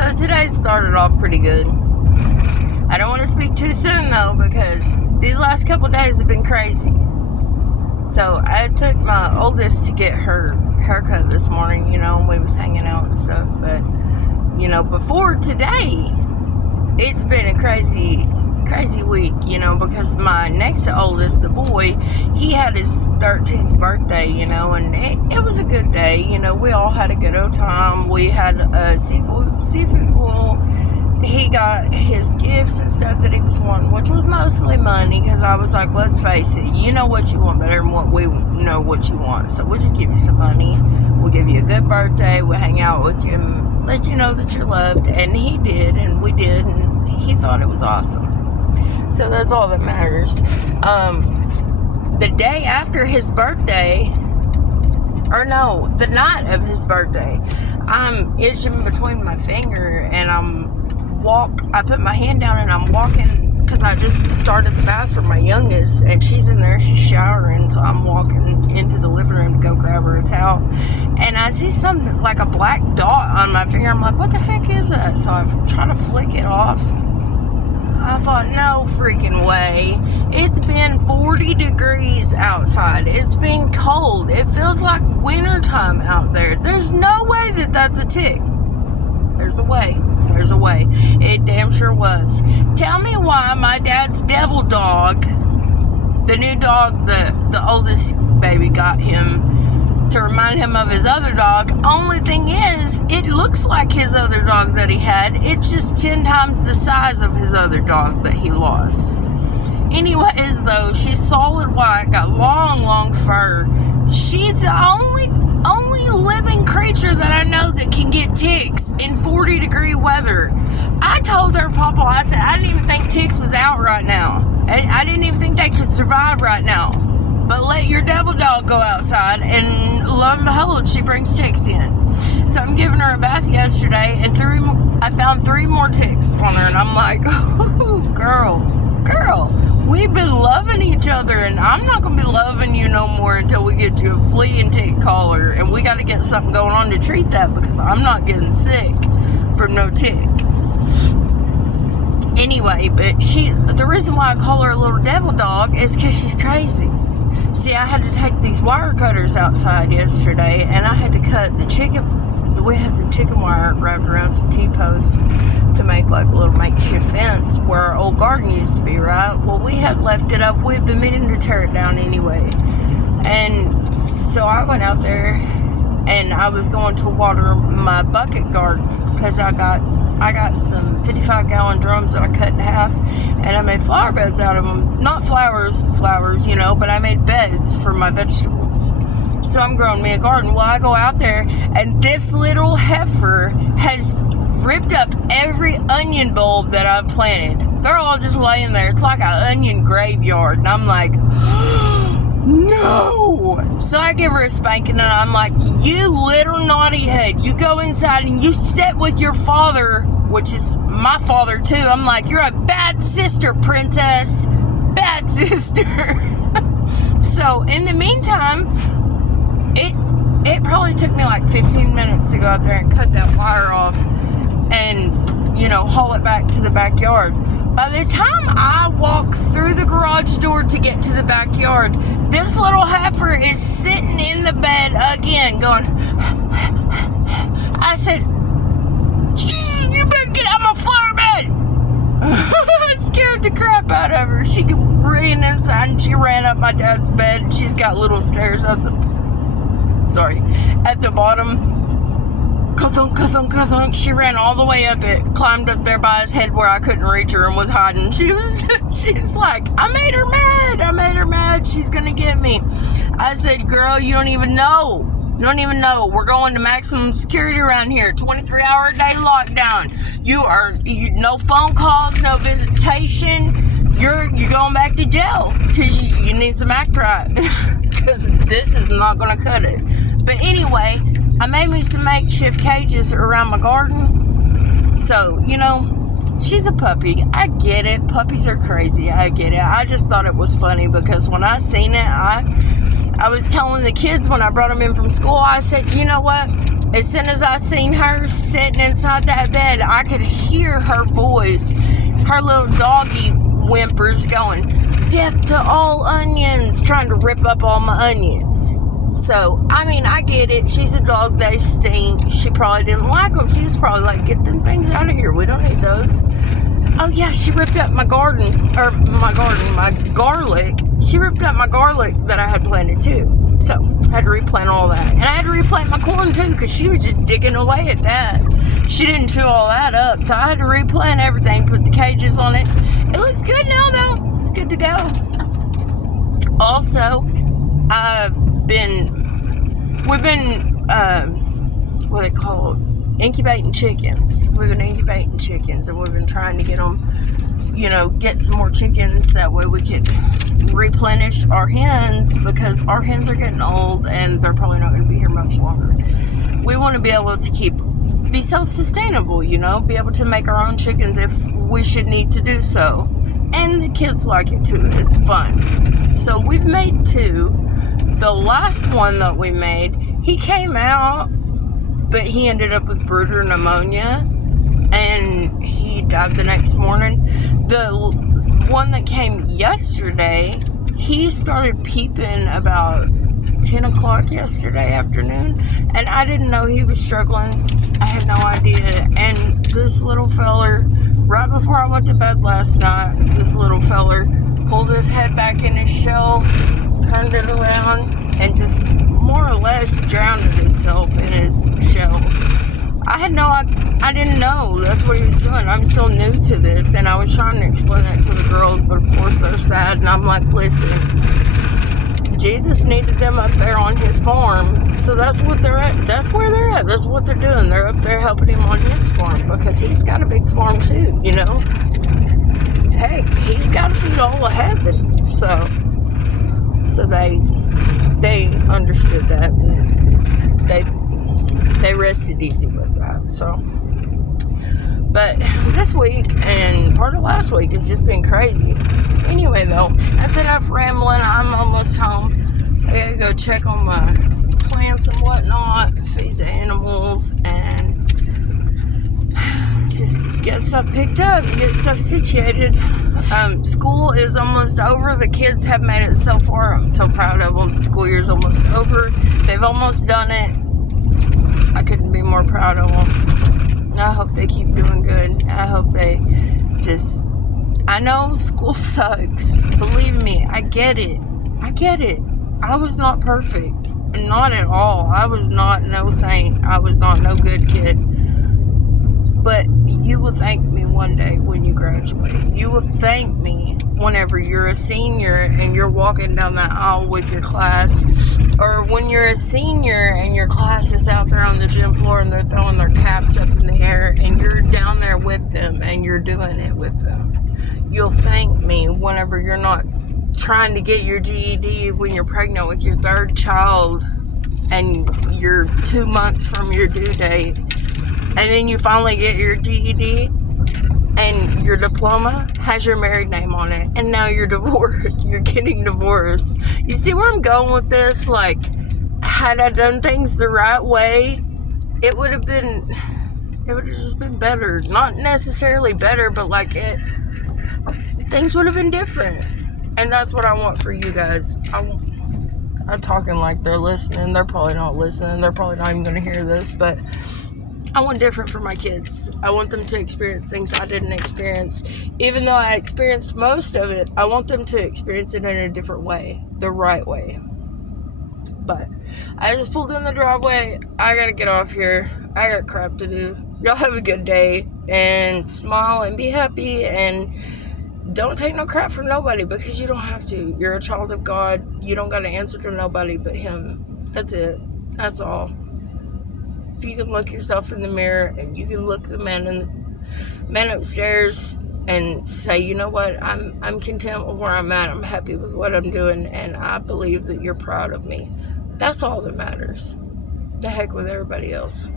So today started off pretty good. I don't want to speak too soon though, because these last couple days have been crazy. So I took my oldest to get her haircut this morning, and we was hanging out and stuff. But, before today, it's been a crazy week, because my next oldest, the boy, he had his 13th birthday, and it was a good day. We all had a good old time. We had a seafood pool. He got his gifts and stuff that he was wanting, which was mostly money, because I was like, let's face it, you know what you want better than what we know what you want, so we'll just give you some money. We'll give you a good birthday. We'll hang out with you and let you know that you're loved. And he did, and we did, and he thought it was awesome. So that's all that matters. The day after his birthday, the night of his birthday, I'm itching between my finger, and I put my hand down and I'm walking, because I just started the bath for my youngest, and she's in there, she's showering, so I'm walking into the living room to go grab her a towel, and I see something like a black dot on my finger. I'm like, what the heck is that? So I try to flick it off. I thought, no freaking way. It's been 40 degrees outside. It's been cold. It feels like wintertime out there. There's no way that that's a tick. There's a way. It damn sure was. Tell me why my dad's devil dog, the new dog the oldest baby got him to remind him of his other dog. Only thing is, it looks like his other dog that he had. It's just 10 times the size of his other dog that he lost. Anyways, though, she's solid white, got long fur. She's the only living creature that I know that can get ticks in 40 degree weather. I told her, Papa, I said, I didn't even think ticks was out right now. I didn't even think they could survive right now. But let your devil dog go outside, and lo and behold, she brings ticks in. So I'm giving her a bath yesterday, and I found 3 more ticks on her, and I'm like, oh, girl, we've been loving each other, and I'm not going to be loving you no more until we get you a flea and tick collar, and we got to get something going on to treat that, because I'm not getting sick from no tick. Anyway, but the reason why I call her a little devil dog is because she's crazy. See, I had to take these wire cutters outside yesterday, and I had to cut the chicken. We had some chicken wire wrapped around some T-posts to make like a little makeshift fence where our old garden used to be, right? Well, we had left it up. We'd been meaning to tear it down anyway. And so I went out there, and I was going to water my bucket garden, because I got some 55-gallon drums that I cut in half, and I made flower beds out of them. Not flowers, but I made beds for my vegetables. So I'm growing me a garden. Well, I go out there, and this little heifer has ripped up every onion bulb that I've planted. They're all just laying there. It's like an onion graveyard, and I'm like, no! So I give her a spanking, and I'm like, you little naughty head, you go inside and you sit with your father, which is my father too. I'm like, you're a bad sister, princess. Bad sister. So in the meantime, it probably took me like 15 minutes to go out there and cut that wire off and, haul it back to the backyard. By the time I walk through the garage door to get to the backyard, this little heifer is sitting in the bed again going, I said, you better get out of my flower bed. I scared the crap out of her. She ran inside and she ran up my dad's bed. She's got little stairs at the bottom. Ka-thunk. She ran all the way up it, climbed up there by his head where I couldn't reach her and was hiding. She's like, I made her mad. She's gonna get me. I said, girl, you don't even know. We're going to maximum security around here. 23-hour-a-day lockdown. You no phone calls, no visitation. You're going back to jail because you need some act right, because this is not going to cut it. But anyway, I made me some makeshift cages around my garden. So, she's a puppy. I get it. Puppies are crazy. I get it. I just thought it was funny because when I seen it, I was telling the kids when I brought them in from school, I said, you know what? As soon as I seen her sitting inside that bed, I could hear her voice, her little doggy whimpers going, "Death to all onions," trying to rip up all my onions. So, I mean, I get it. She's a dog, they stink. She probably didn't like them. She was probably like, "Get them things out of here. We don't need those." Oh yeah, she ripped up my garlic. She ripped up my garlic that I had planted too. So, I had to replant all that. And I had to replant my corn too, because she was just digging away at that. She didn't chew all that up. So, I had to replant everything, put the cages on it. It looks good now, though. It's good to go. Also, we've been, what they call it? Incubating chickens. We've been incubating chickens, and we've been trying to get them, get some more chickens. That way we could replenish our hens, because our hens are getting old and they're probably not going to be here much longer. We want to be able to be self-sustainable, be able to make our own chickens if we should need to do so. And the kids like it too. It's fun. So we've made 2. The last one that we made, he came out, but he ended up with brooder pneumonia, and he died the next morning. The one that came yesterday, he started peeping about 10 o'clock yesterday afternoon, and I didn't know he was struggling. I had no idea. And this little feller, right before I went to bed last night, this little feller pulled his head back in his shell, turned it around, and just more or less drowned himself in his shell. I didn't know that's what he was doing. I'm still new to this, and I was trying to explain it to the girls, but of course they're sad, and I'm like, listen, Jesus needed them up there on his farm, so that's what they're at. That's where they're at. That's what they're doing. They're up there helping him on his farm, because he's got a big farm too, Hey, he's got to feed all of heaven, so they understood that, and they rested easy with that. So, but this week and part of last week has just been crazy. Anyway, though, that's enough rambling. I'm almost home. I gotta go check on my plants and whatnot, feed the animals, and just get stuff picked up, get stuff situated. School is almost over. The kids have made it so far. I'm so proud of them. The school year's almost over. They've almost done it. I couldn't be more proud of them. I hope they keep doing good. I hope they just... I know school sucks. Believe me, I get it. I was not perfect. Not at all. I was not no saint. I was not no good kid. But you will thank me one day when you graduate. You will thank me whenever you're a senior and you're walking down that aisle with your class. Or when you're a senior and your class is out there on the gym floor and they're throwing their caps up in the air and you're down there with them and you're doing it with them. You'll thank me whenever you're not trying to get your GED when you're pregnant with your 3rd child and you're 2 months from your due date. And then you finally get your GED and your diploma has your married name on it. And now you're divorced. You're getting divorced. You see where I'm going with this? Like, had I done things the right way, it would have just been better. Not necessarily better, but things would have been different. And that's what I want for you guys. I'm talking like they're listening. They're probably not listening. They're probably not even going to hear this, but I want different for my kids. I want them to experience things I didn't experience. Even though I experienced most of it, I want them to experience it in a different way. The right way. But I just pulled in the driveway. I gotta get off here. I got crap to do. Y'all have a good day. And smile and be happy. And don't take no crap from nobody, because you don't have to. You're a child of God. You don't gotta answer to nobody but Him. That's it. That's all. If you can look yourself in the mirror and you can look the man upstairs and say, you know what, I'm content with where I'm at. I'm happy with what I'm doing, and I believe that you're proud of me. That's all that matters. The heck with everybody else.